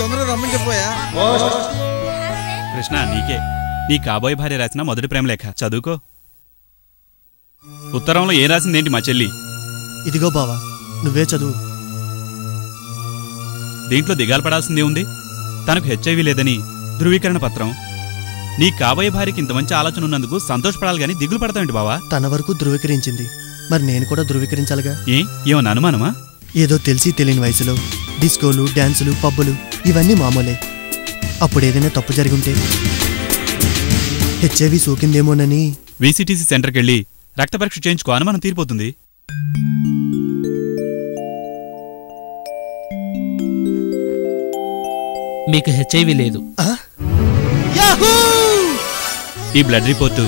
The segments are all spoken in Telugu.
తొందరగా రమ్మని చెప్పాయా? కృష్ణ, నీకే నీ కాబోయే భార్య రాసిన మొదటి ప్రేమలేఖ చదువుకో. ఉత్తరంలో ఏం రాసిందేంటి మా చెల్లి? ఇదిగో బావా, నువ్వే చదువు. దీంట్లో దిగాలు పడాల్సిందే ఉంది. తనకు హెచ్ఐవి లేదని ధృవీకరణ పత్రం. నీ కాబోయే భార్యకి ఇంత మంచి ఆలోచన ఉన్నందుకు సంతోషపడాలి గాని దిగులు పడతావేంటి బావా? తన వరకు ధృవీకరించింది, మరి నేను కూడా ధృవీకరించాలిగా. ఏమన్నా అనుమానమా? ఏదో తెలిసి తెలియని వయసులో డిస్కోలు, డాన్సులు, పబ్బులు ఇవన్నీ మామూలే. అప్పుడేదైనా తప్పు జరిగుంటే హెచ్ఐవి సోకిందేమోనని వీసీటీసీ సెంటర్కి వెళ్ళి రక్త పరీక్ష చేయించుకో, అనుమానం తీరిపోతుంది. మీకు హెచ్ఐవి లేదు. ఈ బ్లడ్ రిపోర్టు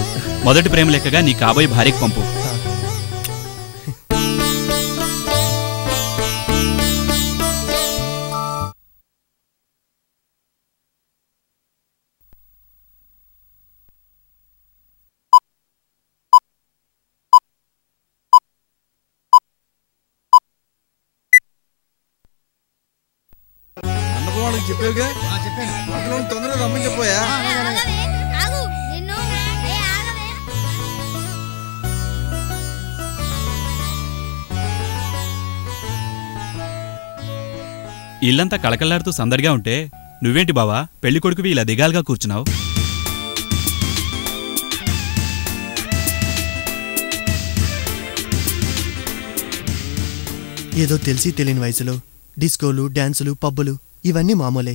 మొదటి ప్రేమ లెక్కగా నీ కాబోయే భార్యకు పంపు. అన్నపూర్ణకి చెప్పావుగా? చెప్పాను. తొందరగా రమ్మని చెప్పాయా? ఇల్లంతా కళకళ్లాడుతూ సందడిగా ఉంటే నువ్వేంటి బావా పెళ్లి కొడుకువి ఇలా దిగాలుగా కూర్చున్నావు? ఏదో తెలిసి తెలియని వయసులో డిస్కోలు, డాన్సులు, పబ్బులు ఇవన్నీ మామూలే.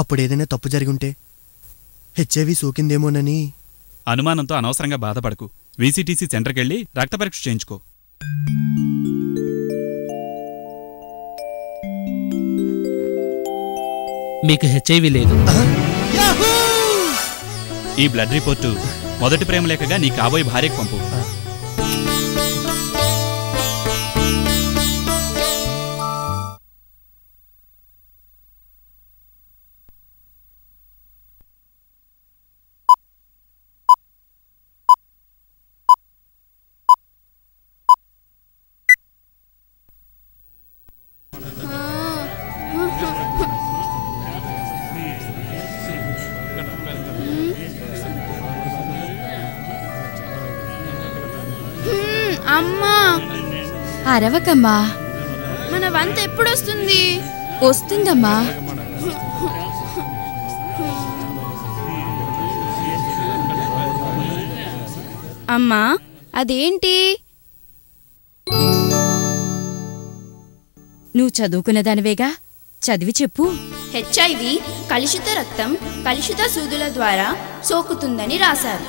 అప్పుడేదైనా తప్పు జరిగుంటే హెచ్ఐవి సోకిందేమోనని అనుమానంతో అనవసరంగా బాధపడకు. వీసీటీసీ సెంటర్కి వెళ్ళి రక్త పరీక్ష చేయించుకో. మీకు హెచ్ఐవి లేదు. ఈ బ్లడ్ రిపోర్టు మొదటి ప్రేమ లేఖగా నీ కాబోయే భార్యకు పంపు. అమ్మా, అరవకమ్మా. మన వంత ఎప్పుడొస్తుంది? వస్తుందమ్మా. అమ్మా, అదేంటి? నువ్వు చదువుకున్నదానివేగా, చదివి చెప్పు. హెచ్ఐవి కలుషిత రక్తం, కలుషిత సూదుల ద్వారా సోకుతుందని రాశారు.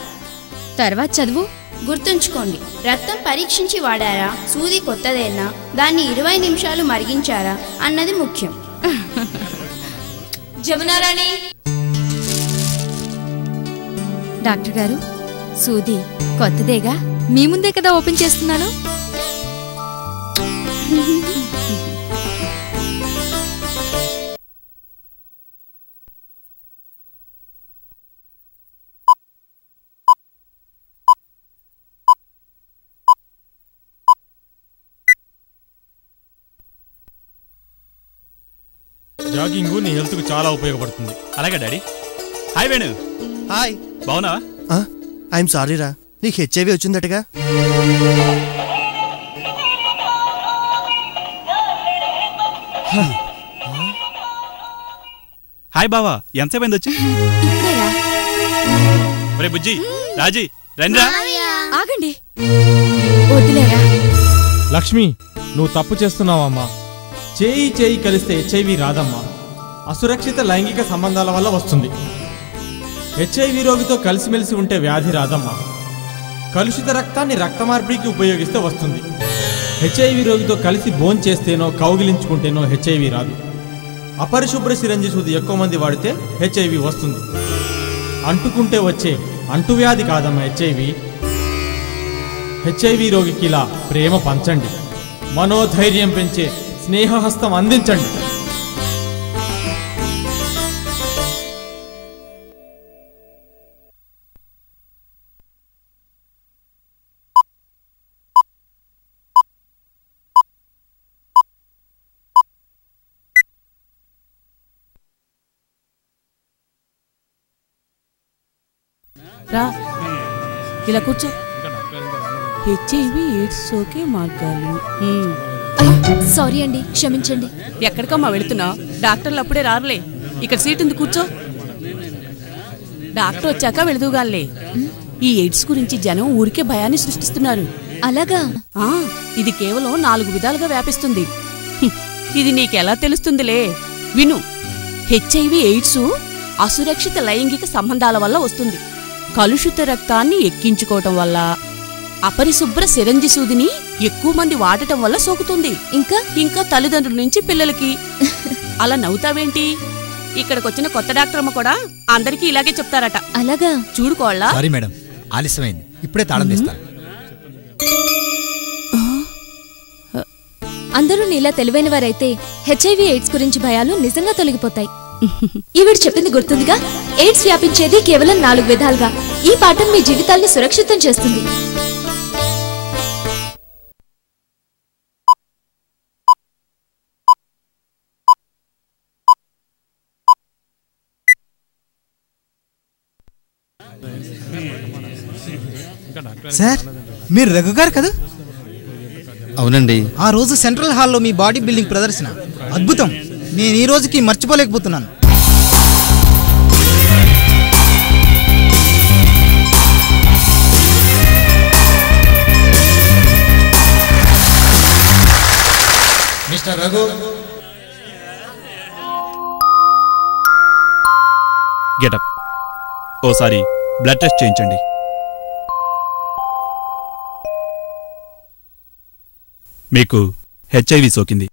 తర్వాత చదువు. గుర్తుంచుకోండి, రక్తం పరీక్షించి వాడారా, సూది కొత్తదేనా, దాన్ని 20 నిమిషాలు మరిగించారా అన్నది ముఖ్యం. జమునారాణి. డాక్టర్ గారు, సూది కొత్తదేగా, మీ ముందే కదా ఓపెన్ చేస్తున్నాను. జాగింగ్ నీ హెల్త్ కు చాలా ఉపయోగపడుతుంది. అలాగే డాడీ. హాయ్ వేణు. హాయ్. బావునావా? ఐఎమ్ సారీ రా, నీకు హెచ్ఐవి వచ్చిందటగా. హాయ్ బావా, ఎంతసేపు వచ్చి? ఒరే బుజ్జి, రాజీ, రండిరా. ఆగండి, వద్దులేరా. లక్ష్మి, నువ్వు తప్పు చేస్తున్నావమ్మా. చేయి చేయి కలిస్తే హెచ్ఐవి రాదమ్మా. అసురక్షిత లైంగిక సంబంధాల వల్ల వస్తుంది. హెచ్ఐవి రోగితో కలిసిమెలిసి ఉంటే వ్యాధి రాదమ్మా. కలుషిత రక్తాన్ని రక్త మార్పిడికి ఉపయోగిస్తే వస్తుంది. హెచ్ఐవి రోగితో కలిసి భోంచేస్తేనో కౌగిలించుకుంటేనో హెచ్ఐవి రాదు. అపరిశుభ్ర సిరంజి సూది ఎక్కువ మంది వాడితే హెచ్ఐవి వస్తుంది. అంటుకుంటే వచ్చే అంటువ్యాధి కాదమ్మా హెచ్ఐవి. హెచ్ఐవి రోగికి ఇలా ప్రేమ పంచండి, మనోధైర్యం పెంచే స్నేహహస్తం అందించండి. రా ఇలా కూర్చో. హెచ్ఐవి ఎయిడ్స్ సోకే మార్గాలు. సారీ అండి, క్షమించండి. ఎక్కడికమ్మా వెళుతున్నావు? డాక్టర్లు అప్పుడే రారులే. ఇక్కడ సీట్ ఉంది, కూర్చో. డాక్టర్ వచ్చాక వెళుదుగాలే. ఈ ఎయిడ్స్ గురించి జనం ఊరికే భయాన్ని సృష్టిస్తున్నారు. అలాగా? ఇది కేవలం 4 విధాలుగా వ్యాపిస్తుంది. ఇది నీకెలా తెలుస్తుందిలే, విను. హెచ్ఐవి ఎయిడ్స్ అసురక్షిత లైంగిక సంబంధాల వల్ల వస్తుంది. కలుషిత రక్తాన్ని ఎక్కించుకోవటం వల్ల, అపరిశుభ్ర సిరంజి సూదిని ఎక్కువ మంది వాడటం వల్ల సోకుతుంది. ఇంకా తల్లిదండ్రుల నుంచి పిల్లలకి. అలా నవ్వుతావేంటి? ఇక్కడికొచ్చిన కొత్త డాక్టర్ అమ్మ కూడా అందరికీ ఇలాగే చెప్తారట. అలాగా? చూడుకోవాలా? సారీ మేడం, ఆలస్యమైంది. ఇప్పుడే తాళం తీస్తాను. అందరూ నీలా తెలివైన వారైతే హెచ్ఐవి ఎయిడ్స్ గురించి భయాలు నిజంగా తొలగిపోతాయి. ఈవిడ చెప్పింది గుర్తుందిగా? ఎయిడ్స్ వ్యాపించేది కేవలం 4 విధాలుగా. ఈ పాఠం మీ జీవితాల్ని సురక్షితం చేస్తుంది. సార్, మీరు రఘు గారు కదా? అవునండి. ఆ రోజు సెంట్రల్ హాల్లో మీ బాడీ బిల్డింగ్ ప్రదర్శన అద్భుతం. నేను ఈ రోజుకి మర్చిపోలేకపోతున్నాను. Mister Raghu, get up. ఓసారి బ్లడ్ టెస్ట్ చేయించండి. మీకు హెచ్ఐవి సోకింది.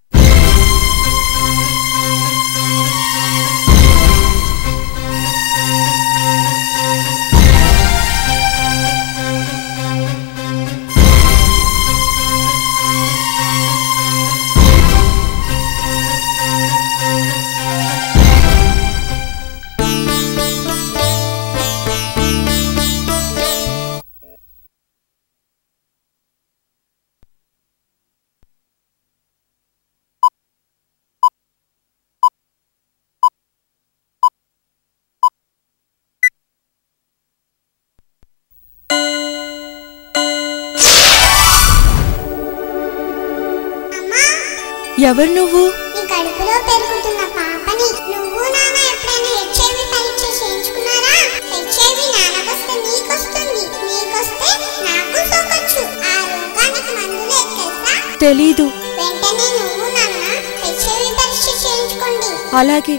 ఎవరు నువ్వు? నీ కడుపులో పెరుగుతున్న పాపని. నువ్వు నాన్న ఎప్పుడైనా హెచ్ఐవి పరీక్ష చేయించుకున్నారా? హెచ్ఐవి నాన్నకొస్తే నీకొస్తుంది, నీకొస్తే నాకు సోకొచ్చు. ఆ రోగానికి మందులే తెలుసా? తెలీదు. వెంటనే నువ్వు నాన్న హెచ్ఐవి పరీక్ష చేయించుకోండి. అలాగే.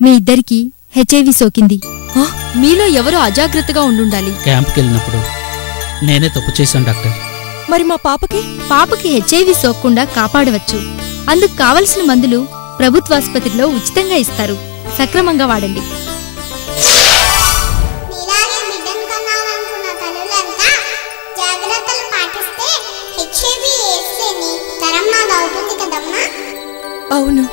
మీ ఇద్దరికి హెచ్ఐవి సోకింది. మీలో ఎవరో అజాగ్రత్తగా ఉండుండాలి. క్యాంప్కి వెళ్ళినప్పుడు నేనే తప్పు చేశాను డాక్టర్. మరి మా పాపకి హెచ్ఐవి సోకకుండా కాపాడవచ్చు. అందుకు కావలసిన మందులు ప్రభుత్వాసుపత్రిలో ఉచితంగా ఇస్తారు. సక్రమంగా వాడండి. నీలాగే బిడ్డను కనాలనుకున్న తల్లులంతా జాగ్రత్తలు పాటిస్తే హెచ్ఐవి ఎయిడ్స్ లేని తరం మాది అవుతుంది కదమ్మా. అవును.